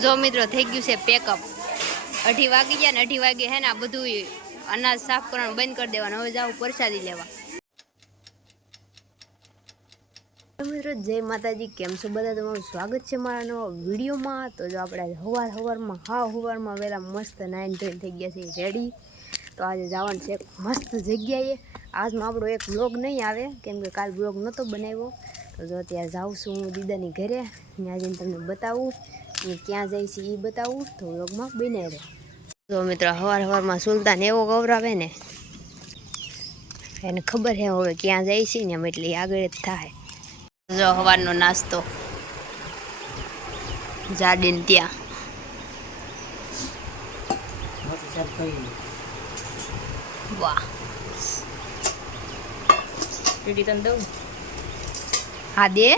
જો મિત્રો થઈ ગયું છે પેકઅપ 2:30 વાગી ગયા ને 2:30 વાગે હે ને આ બધું અનાજ સાફ કરવાનું બંધ કરી દેવાનું હવે જાવ પ્રસાદી લેવા મિત્રો જય માતાજી કેમ છો બધા તમારું સ્વાગત છે મારા નવા વિડીયોમાં તો જો આપણે હવારમાં વેલા મસ્ત નાઈન ધોઈને થઈ ગયા છે રેડી તો આજે જવાનું છે મસ્ત જગ્યાએ આજમાં આપણો એક વ્લોગ નહીં આવે કેમ કે કાલ વ્લોગ નહોતો બનાવ્યો તો જો અત્યારે જાઉં છું હું દીદાની ઘરે ત્યાં જઈને તમને બતાવું ક્યાં જાય છે એ બતાવું તો વ્લોગમાં બને રહે તો મિત્રો હવારમાં સુલતાન એવો ગૌરાવે ને એને ખબર છે હવે ક્યાં જાય છે ને એમ એટલે આગળ જ થાય જો હવારનો નાસ્તો જાડીન ત્યાં વાહ હા દે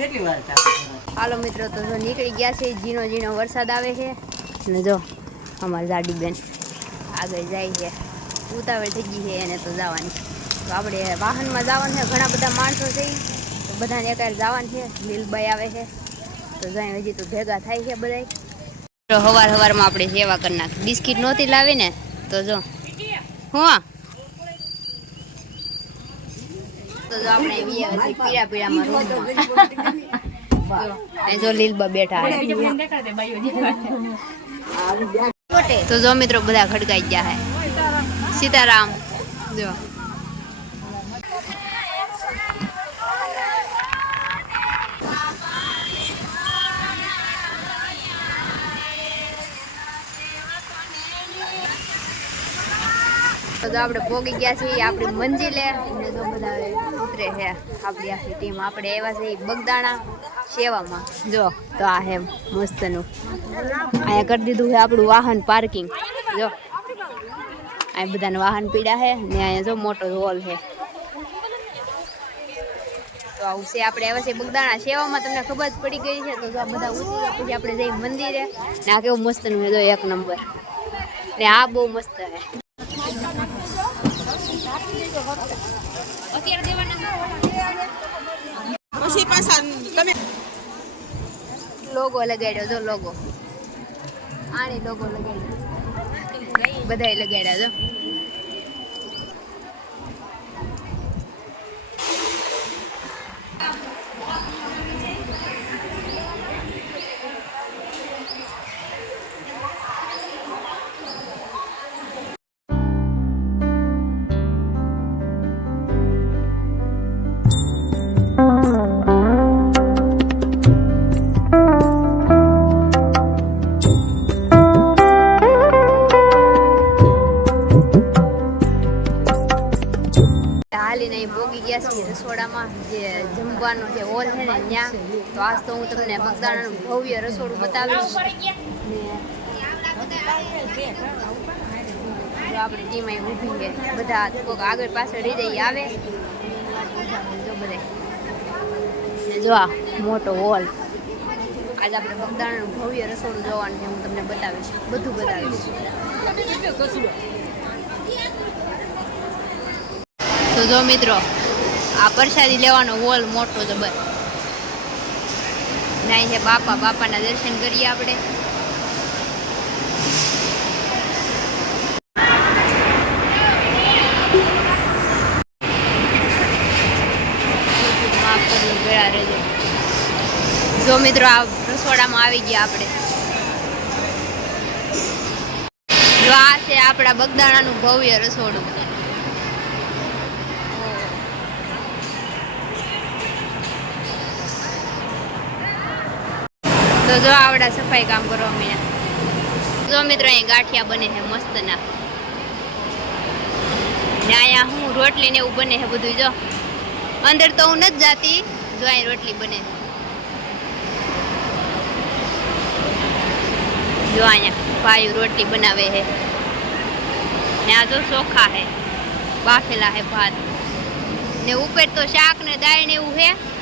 હાલો મિત્રો તો જો નીકળી ગયા છે ઝીણો ઝીણો વરસાદ આવે છે ને જો અમારી જાડી બેન આગળ જાય છે ઉતાવળ થઈ ગઈ છે એને તો જવાની તો આપણે વાહનમાં જવાનું છે ઘણા બધા માણસો છે તો બધાને અત્યારે જવાનું છે લીલબાઈ આવે છે તો જાય હજી તો ભેગા થાય છે બધા તો હવારમાં આપણે સેવા કરી નાખ બિસ્કિટ નહોતી લાવી ને તો જો હું તો જો આપણે પીળામાં રૂમમાં જો લીલબા બેઠા તો જો મિત્રો બધા ખડકાઈ ગયા હે સીતારામ જો તો આપણે પોગી ગયા છીએ આપણી મંજિલે અને જો બધા ઉતરે છે આપણી આખી ટીમ આપણે આવ્યા છે બગદાણા સેવામાં જો તો આ હે મસ્તનું અહીંયા કરી દીધું છે આપણું વાહન પાર્કિંગ જો અહીંયા બધાને વાહન પીડા છે ને અહીંયા જો મોટો હોલ છે તો આવું છે આપણે આવ્યા છે બગદાણા સેવામાં તમને ખબર જ પડી ગઈ છે તો જો બધા ઉતરી પછી આપણે જઈ મંદિરે ને આ કેવું મસ્તનું છે જો 1 નંબર ને આ બહુ મસ્ત છે પછી પાછા તમે લોગો લગાડ્યો જો લોગો આની લોગો લગાડ્યો બધાય લગાડ્યા જો પોગી ગયા છીએ રસોડામાં જે જમવાનો જે હોલ છે ને ત્યાં તો આજ તો હું તમને બગદાણાનું ભવ્ય રસોડું બતાવીશ ને આપણી ટીમ અહીં ઊભી છે બધા કોઈક આગળ પાછળ રહી આવે જો બધા જો આ મોટો હોલ આજે આપણે બગદાણાનું ભવ્ય રસોડું જોવાનું છે હું તમને બતાવીશ બધું બતાવીશ તો જો મિત્રો આ પ્રસાદી લેવાનો હોલ મોટો જબર નાઈ છે બાપાના દર્શન કરીએ આપણે માફ કરી ગયા રહેજો જો મિત્રો આ રસોડામાં આવી ગયા આપણે જો આ છે આપણા બગદાણાનું ભવ્ય રસોડું તો જો આવડા સફાઈ કામ કરવા મીના જો મિત્રો અહીં ગાંઠિયા બને છે મસ્ત ના ને અહીંયા હું રોટલી ને એવું બને છે બધું જો અંદર તો હું નથી જાતી જો અહીં રોટલી બને જો અહીંયા ભાઈ રોટલી બનાવે છે ને આ જો ચોખા છે બાફેલા છે ભાત ને ઉપર તો શાક ને દાળ ને એવું છે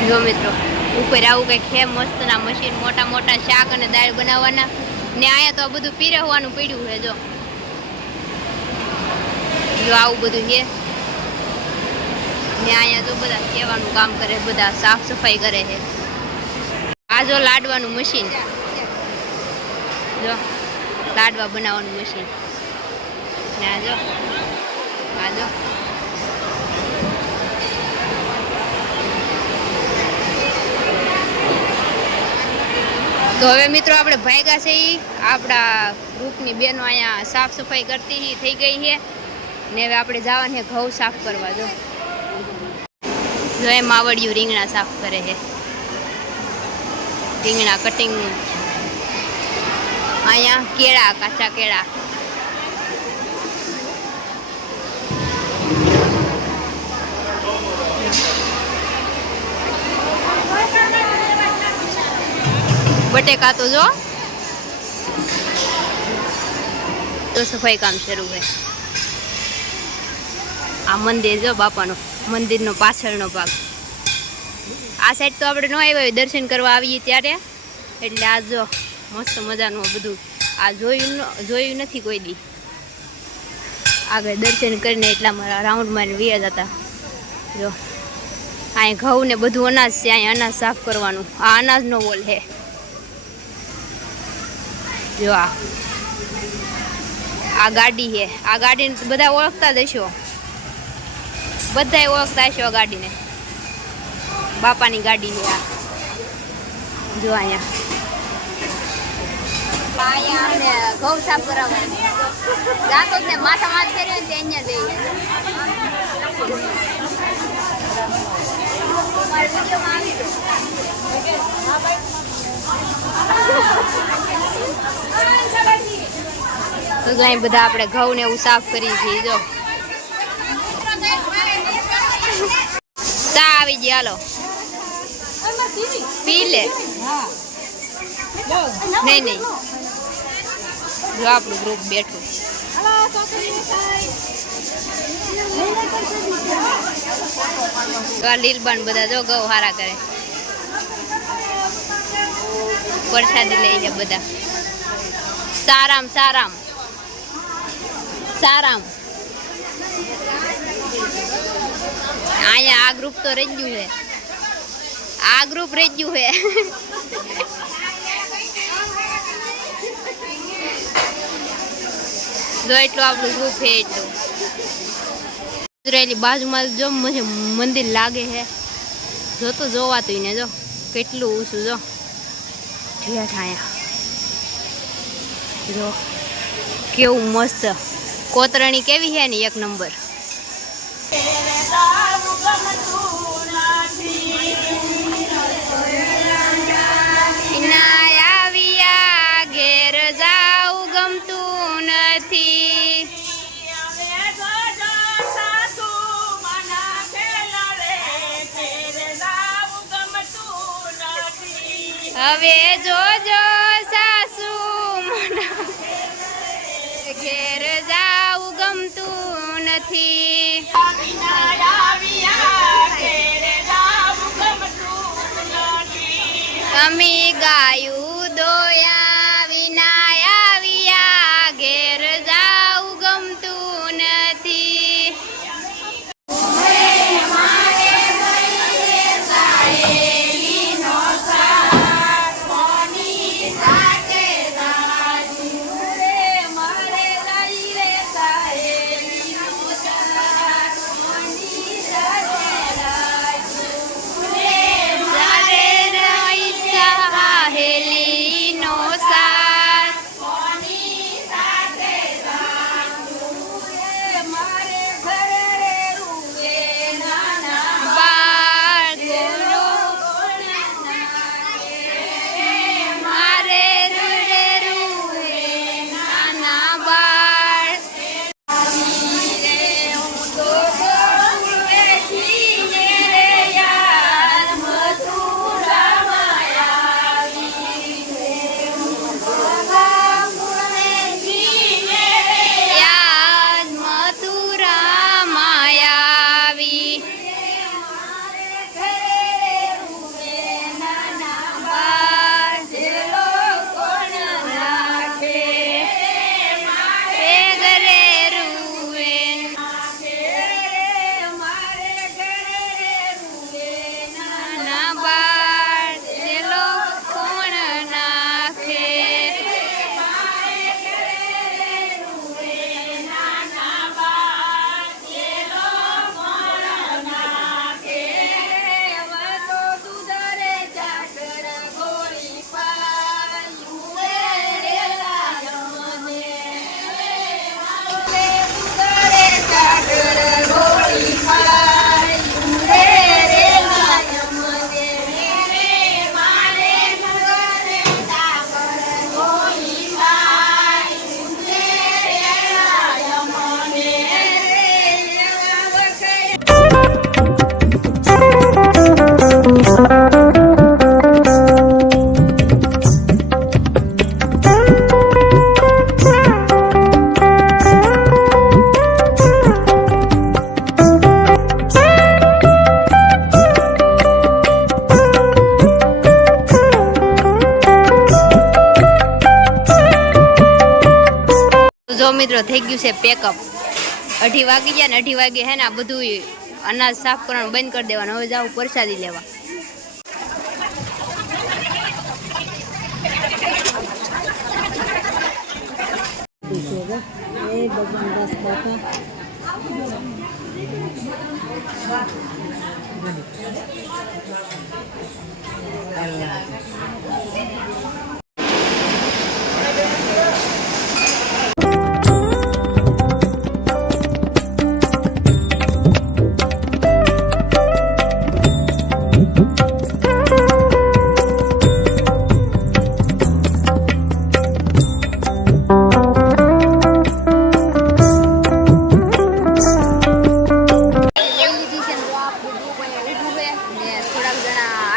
જો મિત્રો ઉપર આવું કંઈક છે મસ્તના મશીન મોટા શાક અને દાળ બનાવવાના ને અહીંયા તો આ બધું પીરવવાનું પડ્યું છે જો જો આવું બધું છે ને અહીંયા જો બધા કહેવાનું કામ કરે, બધા સાફ સફાઈ કરે છે. આ જો લાડવાનું મશીન, જો લાડવા બનાવવાનું મશીન ને આ જો તો હવે મિત્રો આપણે ભાગ્યા છે આપણા ગ્રુપની બહેનો અહીંયા સાફ સફાઈ કરતી થઈ ગઈ છે ને હવે આપણે જવાનું છે ઘઉં સાફ કરવા. જો એ માવડિયું રીંગણા સાફ કરે છે, રીંગણા કટિંગ. અહીંયા કેળા, કાચા કેળા. બટેકા તો જો તો સફાઈ કામ શરૂ છે. આ મંદિર જો બાપાનું, મંદિરનો પાછળનો ભાગ. આ સાઈડ તો આપણે ન આવ્યા હોય દર્શન કરવા આવીએ ત્યારે, એટલે આ જો મસ્ત મજાનું બધું આ જોયું નથી કોઈ દી. આગળ દર્શન કરીને એટલામાં રાઉન્ડ મારીને વ્યા જતા. જો અહીંયા ઘઉં ને બધું અનાજ છે, અહીંયા અનાજ સાફ કરવાનું. આ અનાજનો વોલ છે. જો આ ગાડી છે, આ ગાડીને બધા ઓળખતા જશો, બધાય ઓળખતા હશો આ ગાડીને. બાપાની ગાડી છે આ. જો અહીંયા ઘઉં સાફ કરાવવાનું જાતો જ ને માથા માથ ફેરવે ને અહીંયા જઈએ. તો અહીં બધા આપણે ઘઉં ને એવું સાફ કરીએ છીએ. જો ચા આવી ગઈ, હાલો પી લે. નહીં જો આપણું ગ્રુપ બેઠું. લીલબાન બધા જો ઘઉં હારા કરે, પ્રસાદી લઈ છે બધા. સારામ અહીંયા આ ગ્રુપ તો રહી ગયું છે, આ ગ્રુપ રહી ગયું છે. જો એટલું આપણું ગ્રુપ છે એટલું. બાજુમાં જો મંદિર લાગે છે, જો તો જોવાતું ને જો કેટલું ઊંચું. જો ઠેઠ અહીંયા જો કેવું મસ્ત કોતરણી કેવી છે ને એક નંબર. આવ્યા ઘેર જાવું ગમતું નથી, હવે જોજો સાસુ ઘેર જાવું ગમતું નથી. અમે ગાયું દોયા વિના આવ્યા ઘેર જાવું ગમતું નથી. મિત્રો થઈ ગયું છે પેકઅપ. 2:30 વાગી ગયા ને 2:30 વાગે હે ને આ બધું અનાજ સાફ કરવાનું બંધ કરી દેવાનું. હવે જાવ પ્રસાદી લેવા.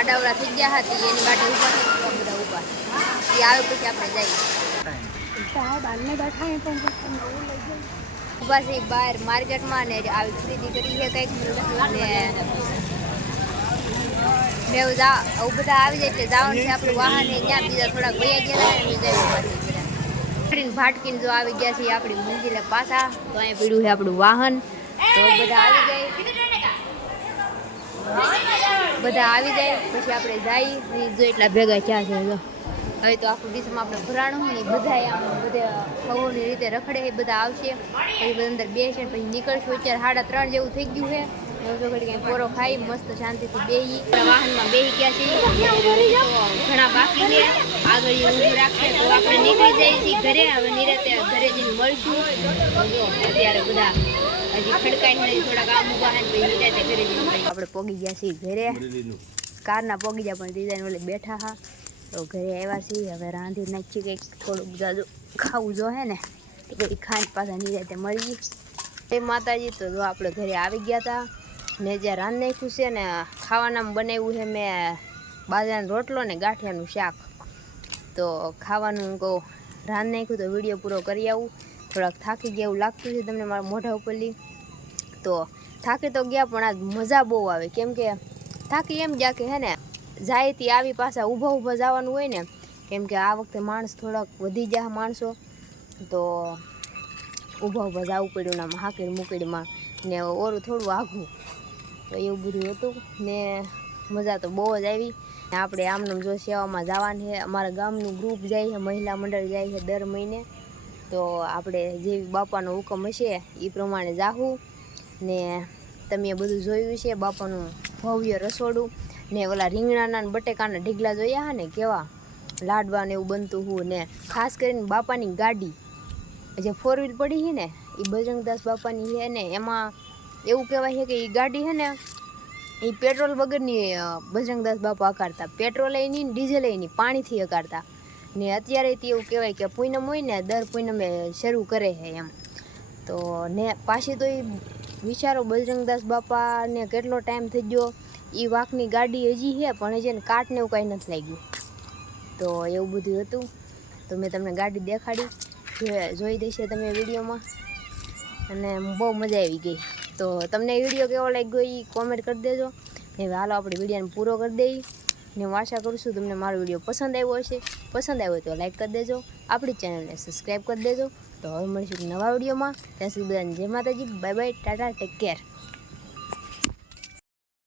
આડાવડા થઈ ગયા હતી એની માટે ઉભા બધા ઉભા એ આવે પછી આપણે જઈએ ઉભા છે બહાર માર્કેટમાં ને આવી ખરીદી કરી છે કંઈક ને મેં બધા આવી જાય એટલે જવાનું છે આપણું વાહન ત્યાં બીજા થોડાક વયા ગયા ભાટકીને જો આવી ગયા છે આપણી મંદિરે પાછા તો અહીંયા પીડ્યું છે આપણું વાહન તો બધા આવી જાય પછી આપણે જઈ જો એટલા ભેગા થયા છે હવે તો આખું દિશામાં આપણે ભરાણું ને બધા બધા ખવોની રીતે રખડે એ બધા આવશે પછી બધા અંદર બેસે પછી નીકળશું. અત્યારે 3:30 જેવું થઈ ગયું છે. કંઈ પોરો ખાઈ મસ્ત શાંતિથી બેસી વાહનમાં બેસી ગયા છીએ. ઘણા બાકી છે આગળ ઊભું રાખશે તો આપણે નીકળી જઈએ છીએ ઘરે. હવે નિરાતે ઘરે જઈને મળશું. અત્યારે બધા હજી ખડકાઈ થોડાક આમ ઉભા છે પછી નિરાતે ઘરે જઈને આપણે પોગી ગયા છીએ ઘરે. કારના પોગી ગયા પણ ડિઝાઇન ઓલે બેઠા હા તો ઘરે આવ્યા છીએ. હવે રાંધી નાખીએ કંઈક થોડુંક જાજુ ખાવું જો હે ને તો કંઈ ખાંડ પાછા નિરાતે મળીએ. એ માતાજી તો જો આપણે ઘરે આવી ગયા હતા ને જ્યાં રાંધ નાખ્યું છે ને ખાવાનામાં બનાવ્યું છે મેં બાજરાનો રોટલો ને ગાંઠિયાનું શાક. તો ખાવાનું કહું રાંધ નાખ્યું તો વિડીયો પૂરો કરી આવું. થોડાક થાકી ગયા એવું લાગતું છે તમને મારા મોઢા ઉપરથી. તો થાકી તો ગયા પણ આજ મજા બહુ આવે કેમ કે થાકી એમ ગયા કે હે ને જાયથી આવી પાછા ઊભા જવાનું હોય ને કેમ કે આ વખતે માણસ થોડાક વધી ગયા માણસો તો ઊભા જવું પડ્યું ને હાકીડ મુકીડમાં ને ઓરું થોડું આઘું તો એવું બધું હતું ને મજા તો બહુ જ આવી. આપણે આમનામ જો સેવામાં જવાનું છે. અમારા ગામનું ગ્રુપ જાય છે મહિલા મંડળ જાય છે દર મહિને. તો આપણે જેવી બાપાનો હુકમ હશે એ પ્રમાણે જાહું ને તમે બધું જોયું છે બાપાનું ભવ્ય રસોડું ને ઓલા રીંગણાના બટેકાના ઢીગલા જોયા હા ને કેવા લાડવા ને એવું બનતું હું ને ખાસ કરીને બાપાની ગાડી જે 4 વ્હીલ પડી છે ને એ બજરંગદાસ બાપાની છે ને એમાં એવું કહેવાય છે કે એ ગાડી છે ને એ પેટ્રોલ વગરની બજરંગદાસ બાપા હકારતા. પેટ્રોલ નહીં ડીઝલ નહીં પાણીથી હકારતા ને અત્યારે તે એવું કહેવાય કે પૂનમ હોય ને દર પૂનમે શરૂ કરે છે એમ. તો ને પાછી તો એ વિચારો બજરંગદાસ બાપાને કેટલો ટાઈમ થઈ ગયો એ વાંકની ગાડી હજી છે પણ હજી ને કાટને એવું કાંઈ નથી લાગ્યું. તો એવું બધું હતું તો મેં તમને ગાડી દેખાડી જોઈ દેશે તમે વિડીયોમાં અને બહુ મજા આવી ગઈ. તો તમને વિડીયો કેવો લાગ્યો એ કોમેન્ટ કરી દેજો. હવે હાલો આપણે વિડીયોને પૂરો કરી દઈએ ને હું આશા કરું છું તમને મારો વિડીયો પસંદ આવ્યો હશે. પસંદ આવ્યો તો લાઈક કરી દેજો, આપણી ચેનલને સબસ્ક્રાઈબ કરી દેજો. તો હવે મળીશું નવા વિડીયોમાં. ત્યાં સુધી બધાને જય માતાજી, bye bye, Tata, take care.